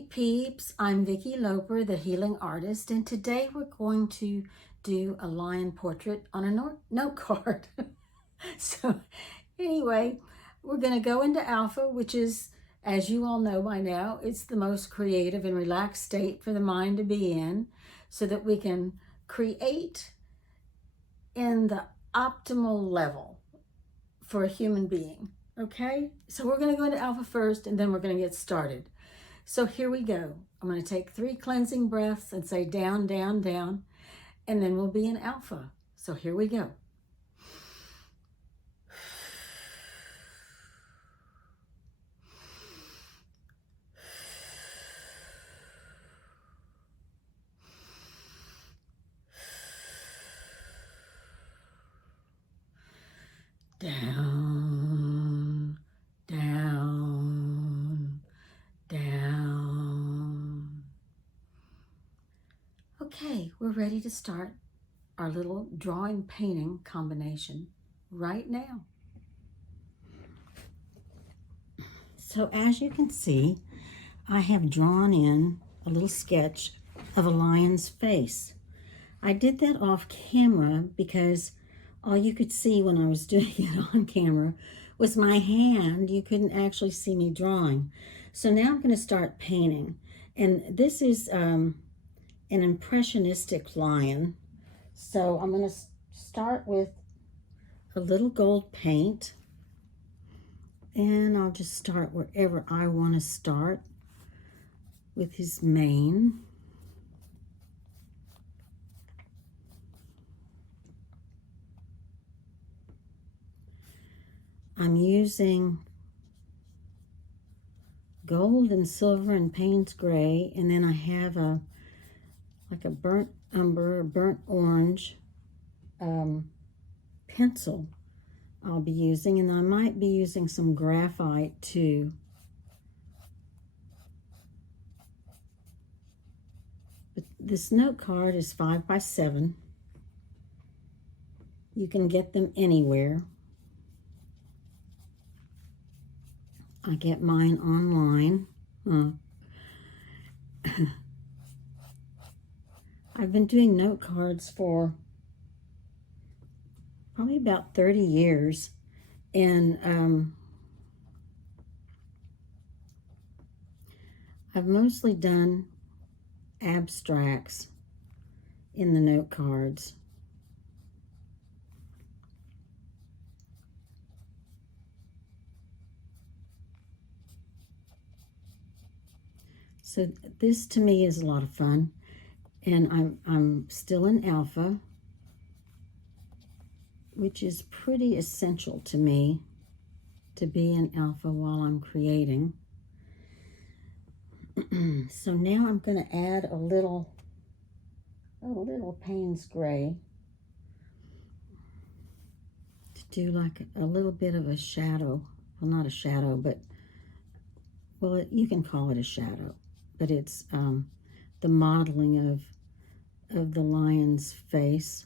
Hey peeps, I'm Vicki Loper, the healing artist, and today we're going to do a lion portrait on a note card. So anyway, we're going to go into alpha, which is, as you all know by now, it's the most creative and relaxed state for the mind to be in, so that we can create in the optimal level for a human being. Okay, so we're going to go into alpha first, and then we're going to get started. So here we go. I'm going to take 3 cleansing breaths and say down, down, down, and then we'll be in alpha. So here we go. Down, down, down. Okay, we're ready to start our little drawing painting combination right now. So as you can see, I have drawn in a little sketch of a lion's face. I did that off camera because all you could see when I was doing it on camera was my hand. You couldn't actually see me drawing. So now I'm going to start painting. And this is an impressionistic lion. So I'm going to start with a little gold paint. And I'll just start wherever I want to start with his mane. I'm using gold and silver and Payne's gray, and then I have like a burnt umber, burnt orange pencil I'll be using, and I might be using some graphite too. But this note card is 5 by 7. You can get them anywhere. I get mine online. I've been doing note cards for probably about 30 years, and I've mostly done abstracts in the note cards. So this to me is a lot of fun, and I'm still in alpha, which is pretty essential to me to be in alpha while I'm creating. So now I'm going to add a little Payne's gray to do like a little bit of a shadow. Well, not a shadow, but well, you can call it a shadow, but it's the modeling of the lion's face.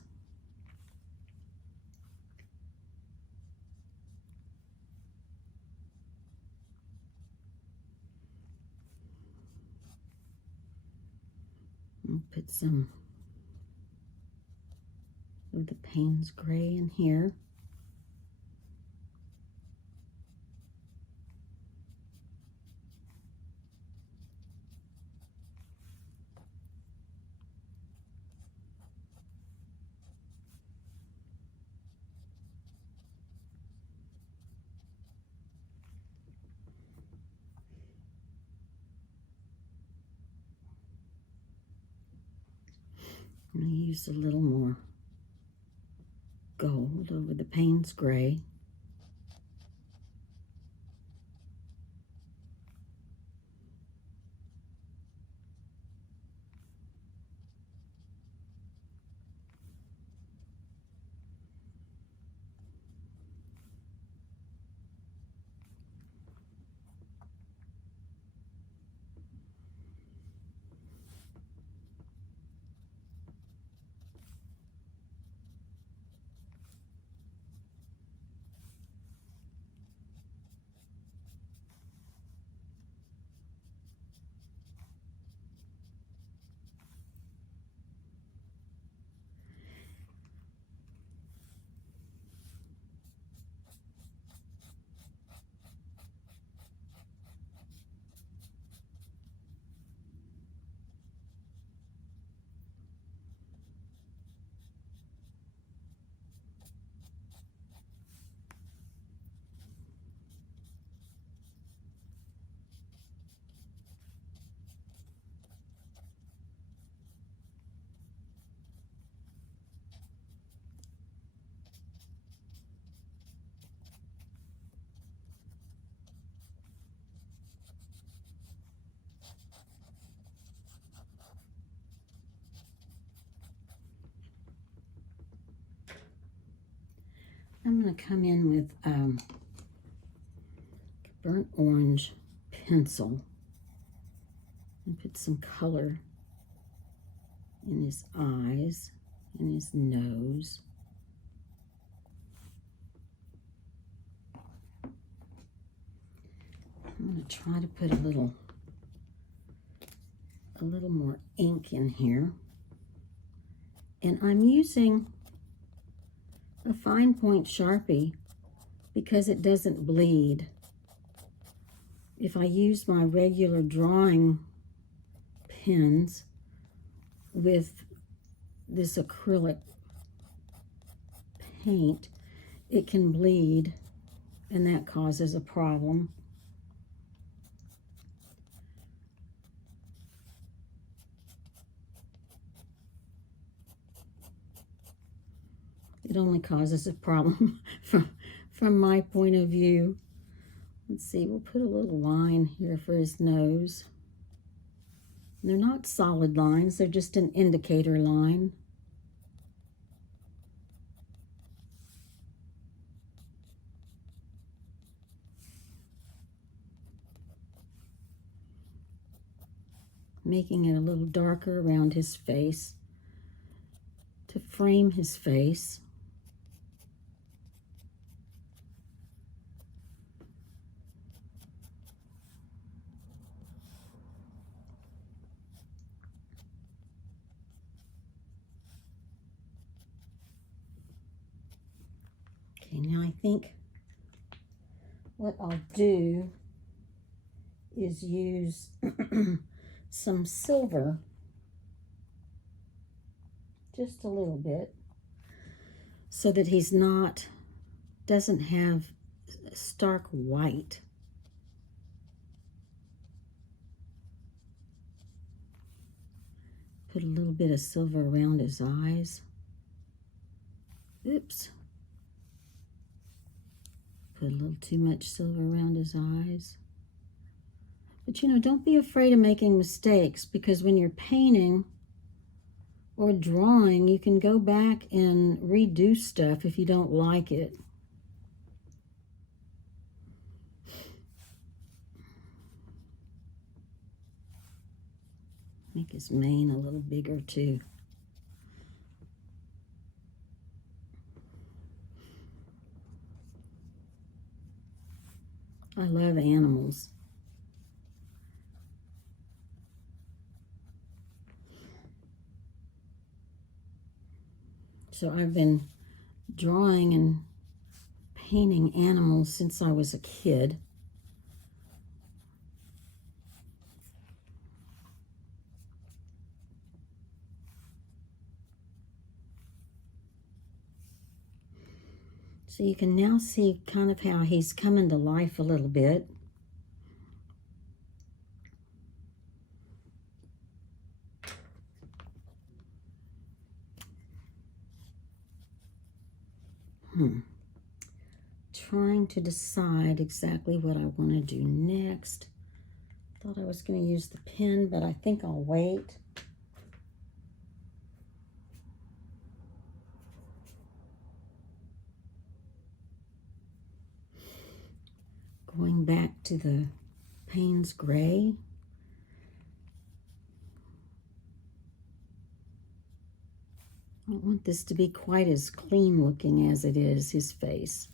I'll put some of the Payne's gray in here. I'm going to use a little more gold over the Payne's gray. I'm going to come in with burnt orange pencil and put some color in his eyes and his nose. I'm going to try to put a little more ink in here. And I'm using a fine point Sharpie because it doesn't bleed. If I use my regular drawing pens with this acrylic paint, it can bleed, and that causes a problem. It only causes a problem from my point of view. Let's see, we'll put a little line here for his nose. They're not solid lines, they're just an indicator line. Making it a little darker around his face to frame his face. Okay, now I think what I'll do is use some silver, just a little bit, so that he's doesn't have stark white. Put a little bit of silver around his eyes. Oops. Put a little too much silver around his eyes. But you know, don't be afraid of making mistakes, because when you're painting or drawing, you can go back and redo stuff if you don't like it. Make his mane a little bigger too. I love animals. So I've been drawing and painting animals since I was a kid. So you can now see kind of how he's coming to life a little bit. Trying to decide exactly what I want to do next. Thought I was going to use the pen, but I think I'll wait. Going back to the Payne's Gray. I don't want this to be quite as clean looking as it is his face.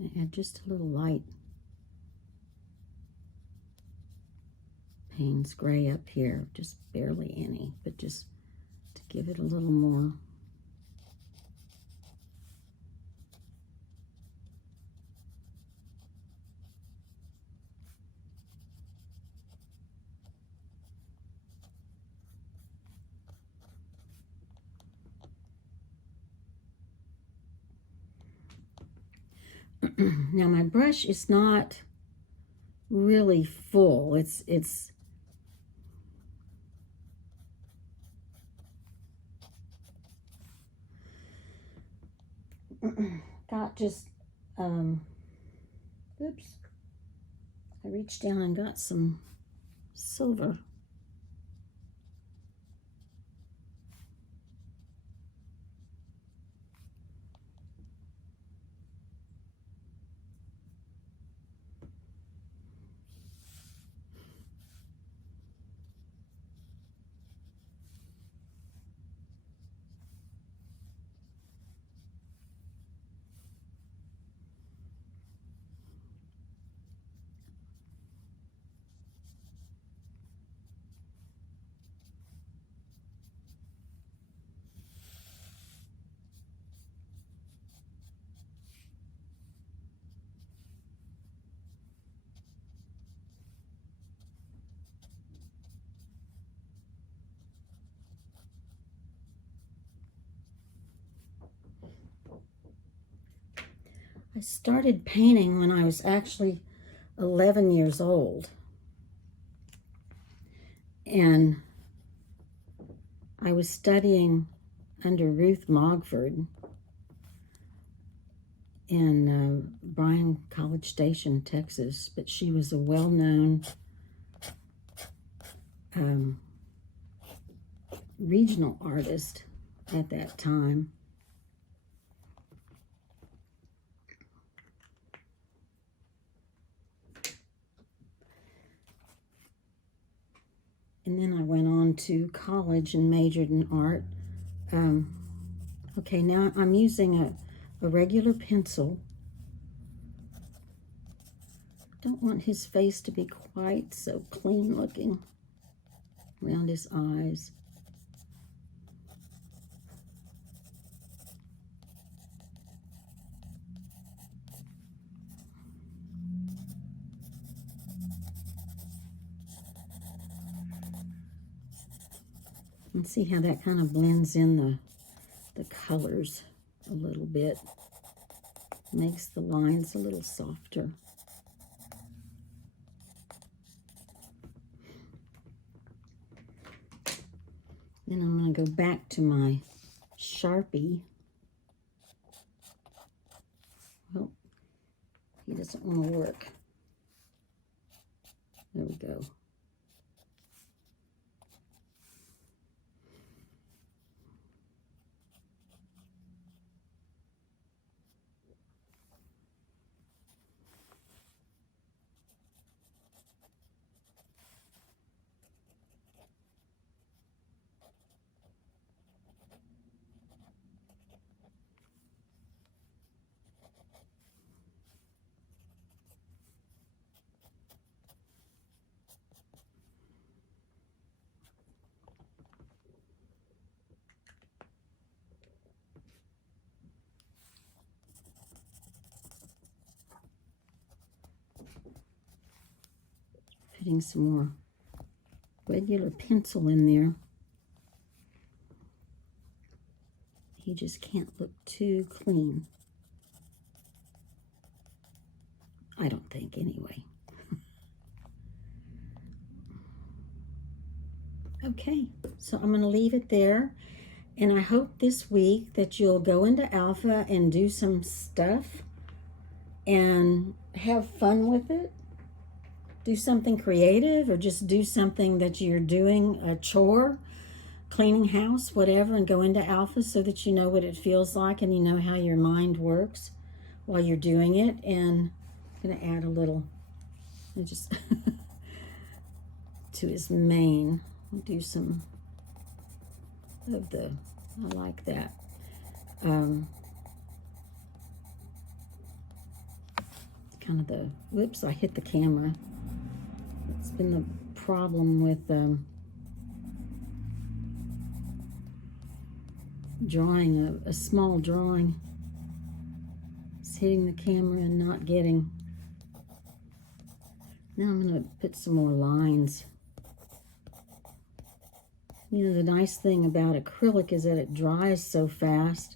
I add just a little light Payne's Gray up here, just barely any, but just to give it a little more. Now my brush is not really full. It's got just Oops. I reached down and got some silver. I started painting when I was actually 11 years old. And I was studying under Ruth Mogford in Bryan College Station, Texas. But she was a well-known regional artist at that time. And then I went on to college and majored in art. Okay, now I'm using a regular pencil. Don't want his face to be quite so clean looking around his eyes. And see how that kind of blends in the colors a little bit. Makes the lines a little softer. Then I'm going to go back to my Sharpie. Well, he doesn't want to work. There we go. Putting some more regular pencil in there. He just can't look too clean. I don't think, anyway. Okay, so I'm going to leave it there. And I hope this week that you'll go into Alpha and do some stuff and have fun with it. Do something creative, or just do something that you're doing, a chore, cleaning house, whatever, and go into Alpha so that you know what it feels like and you know how your mind works while you're doing it. And I'm going to add a little, just to his mane. I'll do some of the, I like that. Kind of the, whoops, I hit the camera. It's been the problem with drawing a small drawing. It's hitting the camera and not getting. Now I'm going to put some more lines. You know, the nice thing about acrylic is that it dries so fast.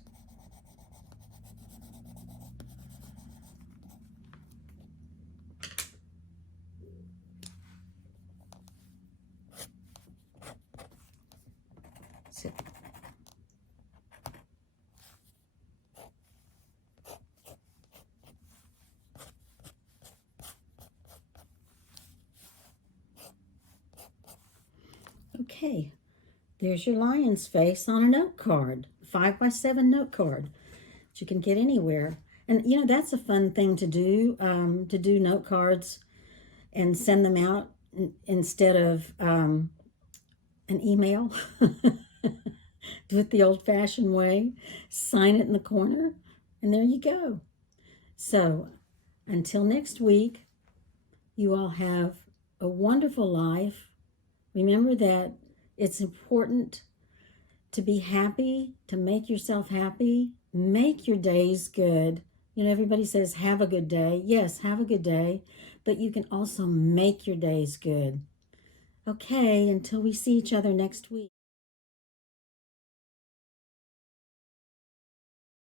Okay, there's your lion's face on a note card, 5x7 note card that you can get anywhere. And you know, that's a fun thing to do note cards and send them out instead of an email. Do it the old-fashioned way. Sign it in the corner, and there you go. So until next week, you all have a wonderful life. Remember that it's important to be happy, to make yourself happy. Make your days good. You know, everybody says, have a good day. Yes, have a good day. But you can also make your days good. Okay, until we see each other next week.